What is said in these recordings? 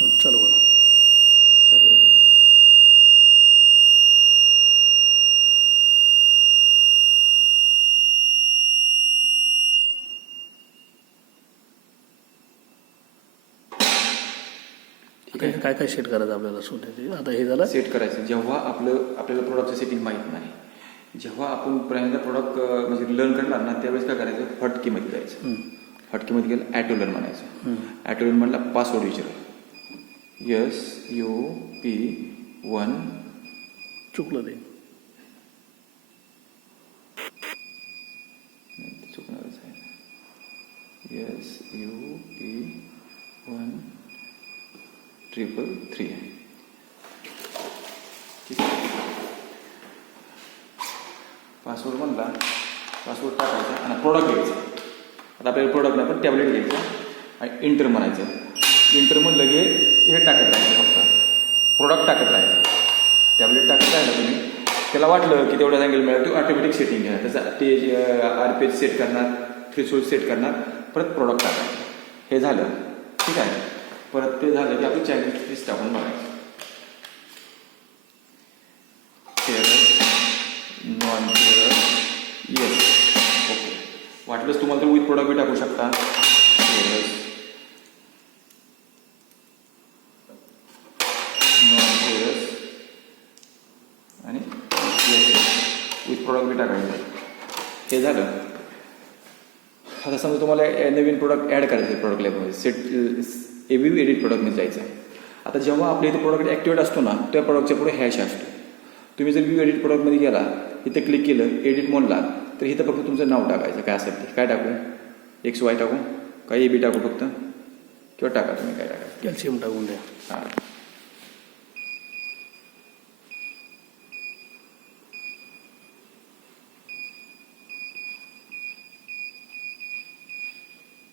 चालू करा. चालू झाले. काय काय सेट करायचं आपल्याला सोन्याचे. आता हे झालं सेट करायचं. जेव्हा आपल्याला प्रोडक्टचं सेटिंग माहीत नाही, जेव्हा आपण पहिल्यांदा प्रोडक्ट म्हणजे लर्न करणार ना, त्यावेळेस काय करायचं, हॉटकीमध्ये जायचं. हॉटकीमध्ये गेलं ॲटो लर्न म्हणायचं. ॲटो लर्न म्हणला पासवर्ड विचारायचं. SUP1 चुकलं ते. चुकणारच आहे. SUP133 आहे. ठीक आहे. पासवर्ड म्हणला, पासवर्ड टाकायचा आणि प्रोडक्ट घ्यायचा. आता आपल्याला प्रोडक्ट नाही पण टॅबलेट घ्यायचं आणि इंटर म्हणायचं. इंटर म्हणलं की हे टाकत राहायचं, फक्त प्रोडक्ट टाकत राहायचं. टॅबलेट टाकत राहिलं तुम्ही, त्याला वाटलं की तेवढ्या अँगल मिळालं की ऑटोमॅटिक सेटिंग घेणार. त्याचा ते RPH सेट करणार, थ्रेशोल्ड सेट करणार, परत प्रोडक्ट टाकायचं. हे झालं. ठीक आहे. परत ते झालं की आपलं चॅनल लिस्ट टाकून बघायचं. फेअरस, नॉन फेअरस, येस, ओके. वाटलंच तुम्हाला तर विथ प्रोडक्ट बी टाकू शकता. फेअरस, नॉन फेअरस आणि येस विथ प्रोडक्ट बी टाकायचं. हे झालं. आता समजा तुम्हाला नवीन प्रोडक्ट ॲड करायचं आहे प्रोडक्ट लॅबमध्ये, व्ह्यू एडिट प्रोडक्टमध्ये जायचं आहे. आता जेव्हा आपल्या इथे प्रोडक्ट ॲक्टिवेट असतो ना, त्या प्रोडक्टच्या पुढे हॅश असतो. तुम्ही जर व्ह्यू एडिट प्रोडक्टमध्ये गेला, इथे क्लिक केलं, एडिट म्हणला, तर इथं फक्त तुमचं नाव टाकायचं. काय असेल ते. काय टाकू, XY टाकू, काय AB टाकू फक्त, किंवा टाका तुम्ही काय टाकायचं. कॅल्शियम टाकून द्या. हां.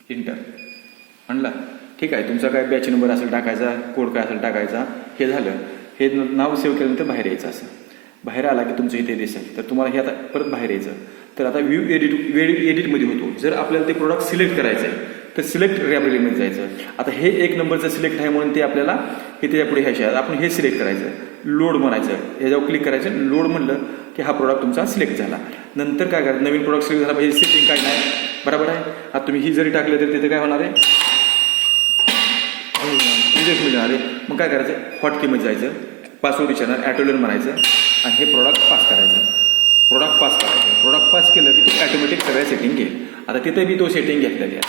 इंटर म्हणला. ठीक आहे. तुमचा काय बॅच नंबर असेल टाकायचा, कोड काय असेल टाकायचा. हे झालं. हे नाव सेव्ह केल्यानंतर बाहेर यायचं. असं बाहेर आला की तुमचं इथे दिसेल. तर तुम्हाला हे आता परत बाहेर यायचं. तर आता व्ह्यू एडिटमध्ये होतो. जर आपल्याला ते प्रोडक्ट सिलेक्ट करायचं आहे तर सिलेक्ट गॅलरीमध्ये जायचं. आता हे 1 नंबरचं सिलेक्ट आहे म्हणून ते आपल्याला हे त्याच्यापुढे हॅश आहे. आपण हे सिलेक्ट करायचं, लोड म्हणायचं. ह्याच्यावर क्लिक करायचं, लोड म्हणलं की हा प्रोडक्ट तुमचा सिलेक्ट झाला. नंतर काय करायचं, नवीन प्रोडक्ट सिलेक्ट झाला म्हणजे सेटिंग काय नाही, बरोबर आहे. आता तुम्ही ही जरी टाकलं तर तिथे काय होणार आहे, रिजेक्ट मिळणार आहे. मग काय करायचं, हॉटकीमध्ये जायचं, पासवर्ड विचारणार, ॲटो लर्न म्हणायचं आणि हे प्रोडक्ट पास करायचं. प्रोडक्ट पास करायचं. प्रोडक्ट पास केलं की तो ॲटोमॅटिक सगळ्या सेटिंग घेईल. आता तिथे बी तो सेटिंग घेतलेली आहे.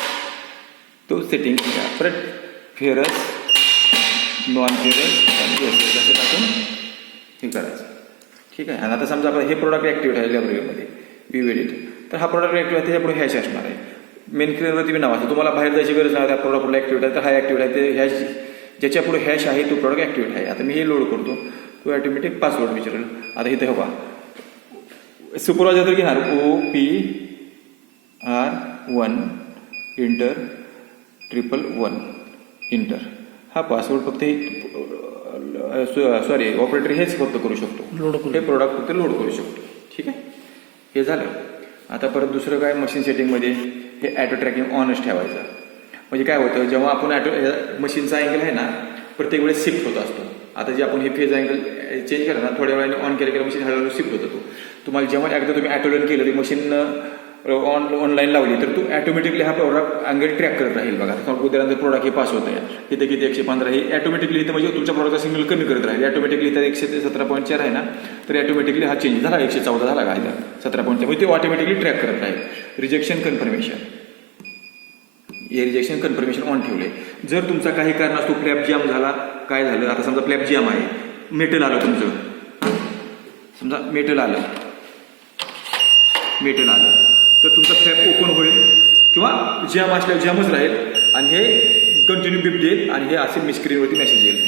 तो सेटिंग परत फेअरस, नॉन फेअरस आणि येस असं टाकून हे करायचं. ठीक आहे. आणि आता समजा आपलं हे प्रोडक्ट ॲक्टिव्ह आहे लायब्ररीमध्ये व्ह्यू एडिट, तर हा प्रोडक्ट ॲक्टिव्ह आहे, त्याच्यापुढे हॅश असणार आहे. मेन क्लिअरवरती बी नाव असतं. तुम्हाला बाहेर जायची गरज नाही. त्या प्रोडक्टला ॲक्टिव्ह आहे तर हा ॲक्टिव्ह आहे. ते हॅश ज्याच्या पुढे हॅश आहे तो प्रोडक्ट ॲक्टिव्ह आहे. आता मी हे लोड करतो, तो ॲटोमॅटिक पासवर्ड विचारेल. आता इथे हवा सुपरवायझर तर घेणार, OPR1 इंटर 111 इंटर. हा पासवर्ड फक्त ऑपरेटर हेच फक्त करू शकतो. हे प्रोडक्ट फक्त लोड करू शकतो. ठीक आहे. हे झालं. आता परत दुसरं काय, मशीन सेटिंगमध्ये हे ॲटो ट्रॅकिंग ऑनच ठेवायचं. म्हणजे काय होतं, जेव्हा आपण मशीनचा अँगल आहे ना प्रत्येक वेळेस शिफ्ट होत असतो. आता जे आपण हे फेज अँगल चेंज केलं ना, थोड्या वेळाने ऑन केलं मशीन हळूहळू शिफ्ट होत होतो. तुम्हाला जेव्हा एकदा तुम्ही ॲटो लर्न केलं, ती मशीन ऑनलाईन लावली तर तू ॲटोमॅटिकली हा प्रोडक्ट अँगल ट्रॅक करत राहील. बघा उदाहरण प्रोडक्ट हे पास होत आहे, इथे किती 115 हे ॲटोमॅटिकली इथं म्हणजे तुमच्या प्रोडक्टचा सिग्नल कमी करत राहील. ॲटोमॅटिकली इथं 117.4 आहे ना, तर ॲटोमॅटिकली हा चेंज झाला, 114 झाला का इथं 17.4, म्हणजे ते ऑटोमॅटिकली ट्रॅक करत राहील. रिजेक्शन कन्फर्मेशन, हे रिजेक्शन कन्फर्मेशन ऑन ठेवले. जर तुमचा काही कारणास्तव फ्लॅप जॅम झाला, काय झालं, आता समजा फ्लॅप जॅम आहे, मेटल आलं तुमचं, समजा मेटल आलं तर तुमचा फ्लॅप ओपन होईल किंवा जॅम असल्यावर जॅमच राहील आणि हे कंटिन्यू बिप देईल आणि हे असे मी स्क्रीनवरती मेसेज येईल.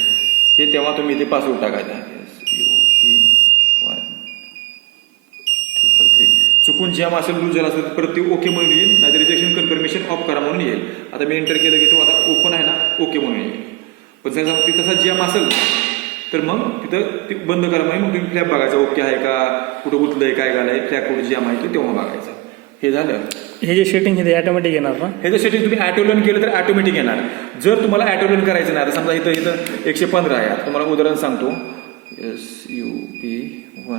हे तेव्हा तुम्ही इथे पासवर्ड टाकायचा, SUP133. चुकून जॅम असेल, लूज झाला असेल तर परत ते ओके म्हणून येईल, नाहीतर रिजेक्शन कन्फर्मेशन ऑफ करा म्हणून येईल. आता मी एंटर केलं की तो आता ओपन आहे ना, ओके म्हणून येईल. पण जर ती तसा जॅम असेल तर मग तिथं ते बंद करा म्हणजे मग तुम्ही फ्लॅप बघायचा, ओके आहे का, कुठं गुतलं आहे, काय झालं आहे, फ्लॅप कुठं जॅम आहे तो तेव्हा बघायचं. हे झालं. हे जे सेटिंग आहे ते ऑटोमॅटिक येणार ना? हे जर सेटिंग तुम्ही ॲटोलन केलं तर ऑटोमॅटिक येणार. जर तुम्हाला ॲटोलन करायचं नाही, आता समजा इथं 115 आहे, तुम्हाला उदाहरण सांगतो, SUB1